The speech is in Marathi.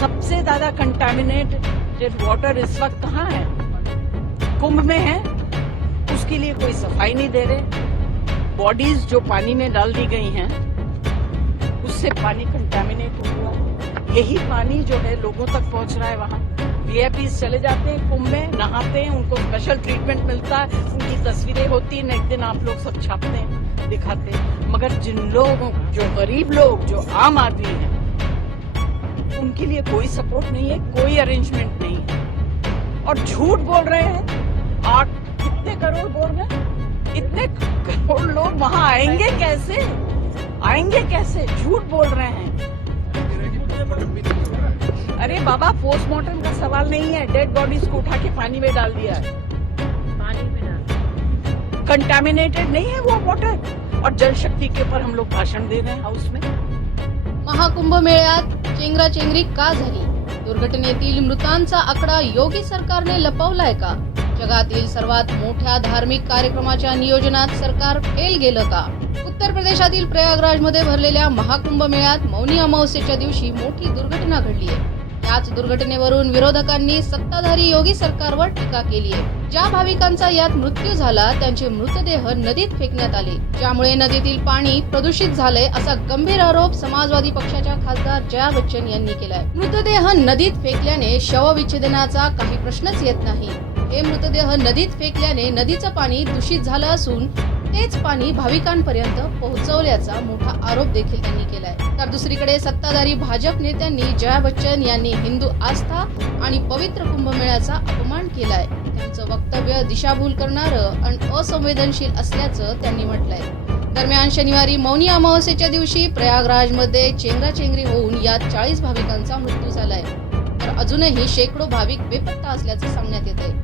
सबसे ज्यादा कंटामिनेटेड वाटर इस वक्त कहाँ है? कुंभ में है। उसके लिए कोई सफाई नहीं दे रहे। बॉडीज जो पानी में डाल दी गई हैं, उससे पानी कंटामिनेट हुआ। यही पानी जो है लोगों तक पहुंच रहा है। वहाँ वीआईपीज चले जाते हैं, कुंभ में नहाते हैं, उनको स्पेशल ट्रीटमेंट मिलता है, उनकी तस्वीरें होती हैं, नेक्स्ट दिन आप लोग सब छापते हैं, दिखाते हैं। मगर जिन लोगों, जो गरीब लोग, जो आम आदमी हैं, उनके लिए कोई सपोर्ट नहीं है, कोई अरेंजमेंट नहीं है। और झूठ बोल रहे हैं। 8 कितने करोड़ बोल रहे हैं? इतने करोड़ लोग वहाँ आएंगे कैसे? आएंगे कैसे? झूठ बोल रहे हैं। अरे बाबा, पोस्टमार्टम का सवाल नहीं है। डेड बॉडीज को उठा के पानी में डाल दिया है। पानी में डाल, कंटामिनेटेड नहीं है वो वाटर। और जल शक्ति के ऊपर हम लोग भाषण दे रहे हैं हाउस में। महाकुंभ मेळ्यात चेंगराचेंगरी का झाली? दुर्घटनेतील मृतांचा आकडा योगी सरकारने लपवलाय का? जगातील सर्वात मोठ्या धार्मिक कार्यक्रमाच्या नियोजनात सरकार फेल गेलं का? उत्तर प्रदेशातील प्रयागराजमध्ये भरलेल्या महाकुंभ मेळ्यात मौनी अमावस्येच्या दिवशी मोठी दुर्घटना घडली आहे। याच दुर्घटनेवरून विरोधकांनी सत्ताधारी योगी सरकारवर टीका केली आहे। ज्या भाविकांचा यात मृत्यू झाला त्यांचे मृतदेह नदीत फेकण्यात आले, ज्यामुळे नदीतील पाणी प्रदूषित झाले, असा गंभीर आरोप समाजवादी पक्षाच्या खासदार जया बच्चन यांनी केलाय। मृतदेह नदीत फेकल्याने शवविच्छेदनाचा काही प्रश्नच येत नाही। हे मृतदेह नदीत फेकल्याने नदीचं पाणी दूषित झालं असून तेच पाणी भाविकांपर्यंत पोहोचवल्याचा मोठा आरोप देखील त्यांनी केलाय। तर दुसरीकडे सत्ताधारी भाजप नेत्यांनी जया बच्चन यांनी हिंदू आस्था आणि पवित्र कुंभमेळ्याचा अपमान केलाय। त्यांचं वक्तव्य दिशाभूल करणारं आणि असंवेदनशील असल्याचं त्यांनी म्हटलंय। दरम्यान शनिवारी मौनी अमावस्येच्या दिवशी प्रयागराजमध्ये चेंगराचेंगरी होऊन यात 40 भाविकांचा मृत्यू झालाय, तर अजूनही शेकडो भाविक बेपत्ता असल्याचं सांगण्यात येतंय।